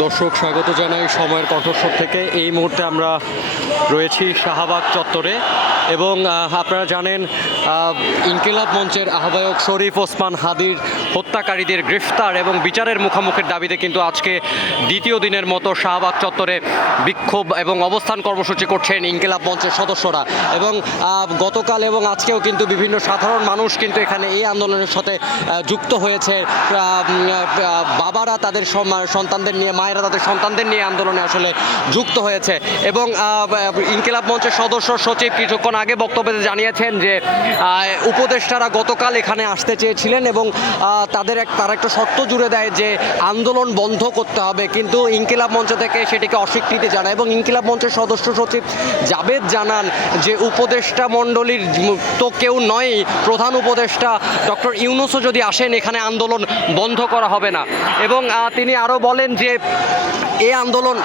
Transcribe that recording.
দর্শক স্বাগত জানাই সময়ের কণ্ঠস্বর থেকে। এই মুহূর্তে আমরা রয়েছি শাহবাগ চত্বরে এবং আপনারা জানেন ইনকিলাব মঞ্চের আহ্বায়ক শরীফ ওসমান হাদির হত্যাকারীদের গ্রেফতার এবং বিচারের মুখোমুখির দাবিতে কিন্তু আজকে দ্বিতীয় দিনের মতো শাহবাগ চত্বরে বিক্ষোভ এবং অবস্থান কর্মসূচি করছেন ইনকিলাব মঞ্চের সদস্যরা। এবং গতকাল এবং আজকেও কিন্তু বিভিন্ন সাধারণ মানুষ কিন্তু এখানে এই আন্দোলনের সাথে যুক্ত হয়েছে। বাবারা তাদের সন্তানদের নিয়ে, মায়েরা তাদের সন্তানদের নিয়ে আন্দোলনে আসলে যুক্ত হয়েছে। এবং ইনকিলাব মঞ্চের সদস্য সচিব কিছুক্ষণ আগে বক্তব্যে জানিয়েছেন যে উপদেষ্টারা গতকাল এখানে আসতে চেয়েছিলেন এবং তারা একটা শর্ত জুড়ে দেয় যে আন্দোলন বন্ধ করতে হবে, কিন্তু ইনকিলাব মঞ্চ থেকে সেটিকে অস্বীকৃতি জানায়। এবং ইনকিলাব মঞ্চের সদস্য সচিব জাবেদ জানান যে উপদেষ্টা মণ্ডলীর তো কেউ নয়, প্রধান উপদেষ্টা ডক্টর ইউনূসও যদি আসেন এখানে আন্দোলন বন্ধ করা হবে না। এবং তিনি আরও বলেন যে এই আন্দোলন